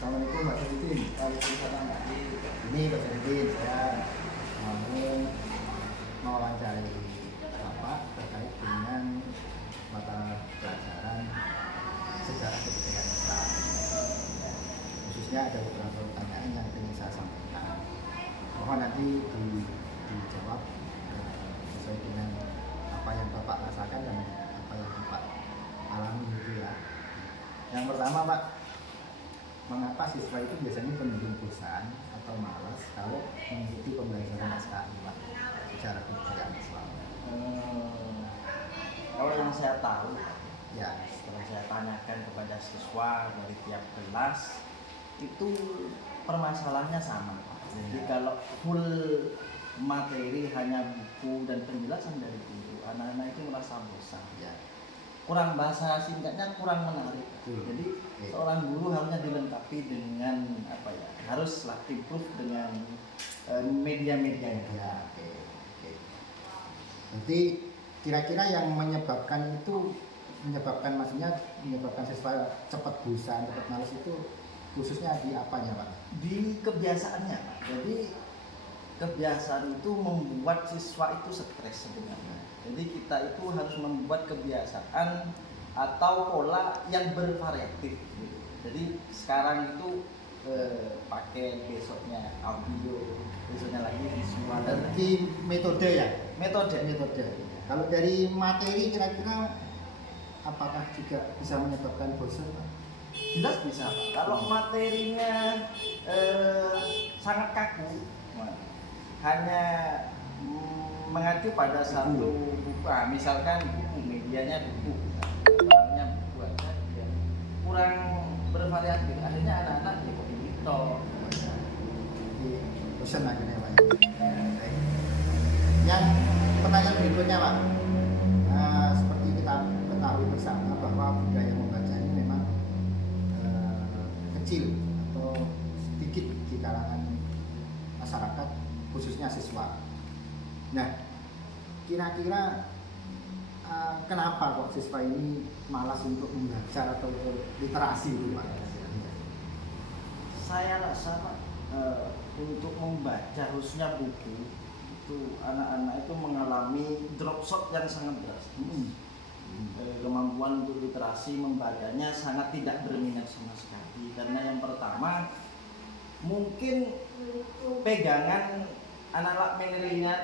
Assalamualaikum Pak Syarifin. Waalaikumsalam. Ini Pak Syarifin, saya mau mewawancari Bapak terkait dengan mata pelajaran sejarah kebijakan Islam. Khususnya ada beberapa pertanyaan yang ingin saya sampaikan. Mohon nanti dijawab sesuai dengan apa yang Bapak rasakan dan apa yang Bapak alami gitu ya. Yang pertama Pak, mengapa siswa itu biasanya cenderung bosan atau malas kalau mengikuti pembelajaran SKI Pak, sejarah kebijakan Islam? Kalau yang saya tahu, Ya, setelah saya tanyakan kepada siswa dari tiap kelas, itu permasalahannya sama. Jadi kalau full materi hanya buku dan penjelasan dari guru, anak-anak itu merasa bosan. ya. Kurang bahasa singkatnya kurang menarik. Jadi seorang guru harusnya dilengkapi dengan apa ya? Haruslah improve dengan media-media yang Ya, oke. Nanti kira-kira yang menyebabkan siswa cepat bosan, cepat malas itu khususnya di apanya Pak? di kebiasaannya, Pak. Jadi kebiasaan itu membuat siswa itu stres sebenarnya. Jadi kita itu harus membuat kebiasaan atau pola yang bervariatif. Gitu. Jadi sekarang itu pakai besoknya audio, besoknya lagi visual. Dari metode ya? Metode. Kalau dari materi kira-kira apakah juga bisa menyebabkan bosan Pak? Jelas bisa, Pak. Kalau materinya sangat kaku, hanya mengacu pada satu buku, misalkan buku medianya buku, orangnya buku aja, ya. Kurang bervariatif. Akhirnya anak-anak ya kok ini toh. Jadi bosan akhirnya Pak. Baik. Yang pertanyaan berikutnya Pak, seperti kita ketahui bersama bahwa budaya membaca ini memang kecil atau sedikit di kalangan masyarakat, khususnya siswa. Nah, kira-kira kenapa kok siswa ini malas untuk membaca atau literasi itu Pak? Saya rasa, Pak, untuk membaca khususnya buku itu anak-anak itu mengalami drop shot yang sangat drastis. Kemampuan untuk literasi membacanya sangat tidak berminat sama sekali, karena yang pertama mungkin pegangan anak-anak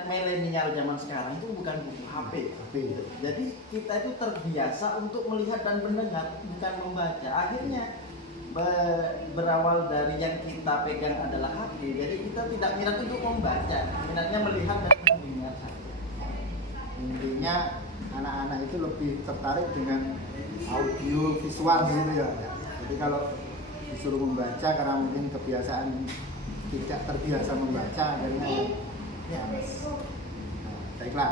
milenial zaman sekarang itu bukan buku HP. Jadi kita itu terbiasa untuk melihat dan mendengar, bukan membaca. Akhirnya berawal dari yang kita pegang adalah HP, jadi kita tidak minat untuk membaca, minatnya melihat dan mendengar saja. Intinya anak-anak itu lebih tertarik dengan audio visual gitu ya. Jadi kalau disuruh membaca karena mungkin kebiasaan tidak terbiasa membaca akhirnya ya mas. Nah, baiklah.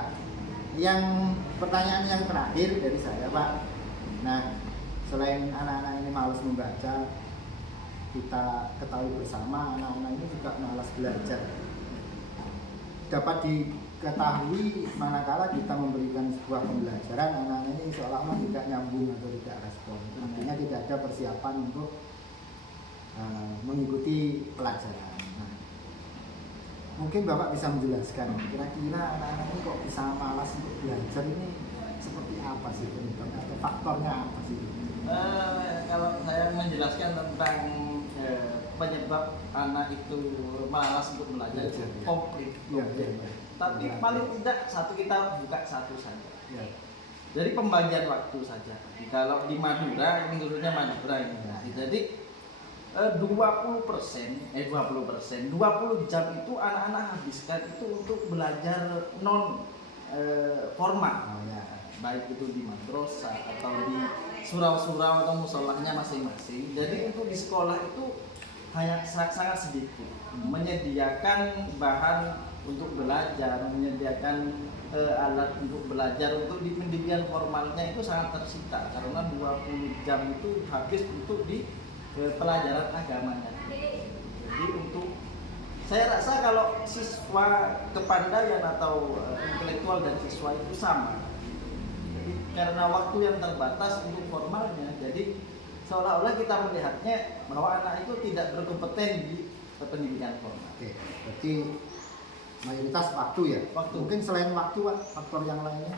Yang pertanyaan yang terakhir dari saya Pak. Nah, selain anak-anak ini malas membaca, kita ketahui bersama anak-anak ini juga malas belajar. Dapat diketahui manakala kita memberikan sebuah pembelajaran, anak-anak ini seolah-olah tidak nyambung atau tidak respon. Artinya tidak ada persiapan untuk mengikuti pelajaran. Nah, mungkin Bapak bisa menjelaskan kira-kira anak-anak ini kok bisa malas untuk belajar ini seperti apa sih penyebabnya atau faktornya apa sih? Kalau saya menjelaskan tentang penyebab anak itu malas untuk belajar itu komplit. Ya. Tapi paling tidak kita buka satu saja. Ya. Dari pembagian waktu saja. Kalau di Madura, ini khususnya Madura ini. Jadi 20% 20 jam itu anak-anak habiskan itu untuk belajar non formal. Baik itu di madrasah atau di surau-surau atau musolahnya masing-masing. Jadi untuk di sekolah itu hanya sangat sedikit menyediakan bahan untuk belajar, menyediakan alat untuk belajar. Untuk di pendidikan formalnya itu sangat tersita karena 20 jam itu habis untuk di pelajaran agamanya. Jadi untuk saya rasa kalau siswa kepandaian atau intelektual dan siswa itu sama. Jadi karena waktu yang terbatas untuk formalnya, jadi seolah-olah kita melihatnya bahwa anak itu tidak berkompeten di pendidikan formal. Oke, berarti mayoritas waktu ya. Waktu. Mungkin selain waktu, Pak, faktor yang lainnya.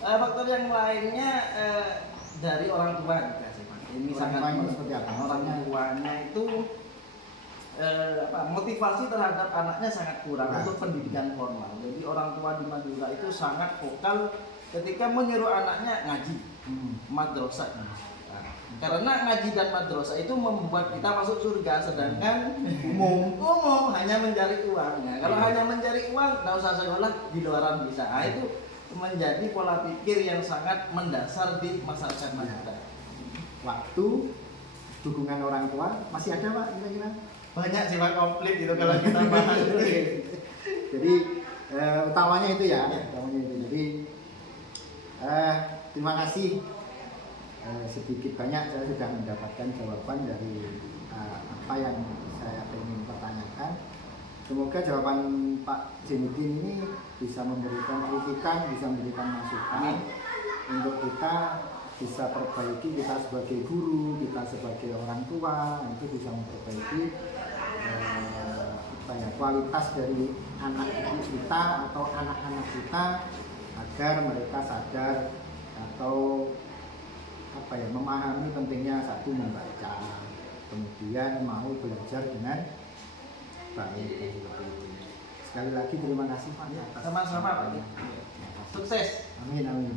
Faktor yang lainnya dari orang tua juga sih Pak. Ini Orang sangat tuanya seperti apa? Orang tuanya itu motivasi terhadap anaknya sangat kurang Nah. untuk pendidikan formal. Jadi orang tua di Madura itu sangat vokal ketika menyuruh anaknya ngaji, madrasah. Nah, karena ngaji dan madrasah itu membuat kita masuk surga, sedangkan umum hanya mencari uang. Nah, kalau Iya. hanya mencari uang, nggak usah sekolah, di luaran bisa. Nah, itu menjadi pola pikir yang sangat mendasar di masyarakat Madura. Waktu, dukungan orang tua masih ada, Pak, kira-kira? Banyak sih Pak, komplit itu kalau kita bahas itu. Jadi utamanya itu ya, utamanya itu. Jadi terima kasih. Sedikit banyak saya sudah mendapatkan jawaban dari apa yang saya ingin pertanyakan. Semoga jawaban Pak Zainuddin ini bisa memberikan kritikan, bisa memberikan masukan untuk kita bisa perbaiki, kita sebagai guru, kita sebagai orang tua itu bisa memperbaiki kualitas dari anak kita atau anak-anak kita agar mereka sadar atau memahami pentingnya satu membaca, kemudian mau belajar dengan baik. Sekali lagi terima kasih Pak. Sama-sama Pak. Sukses. Amin amin.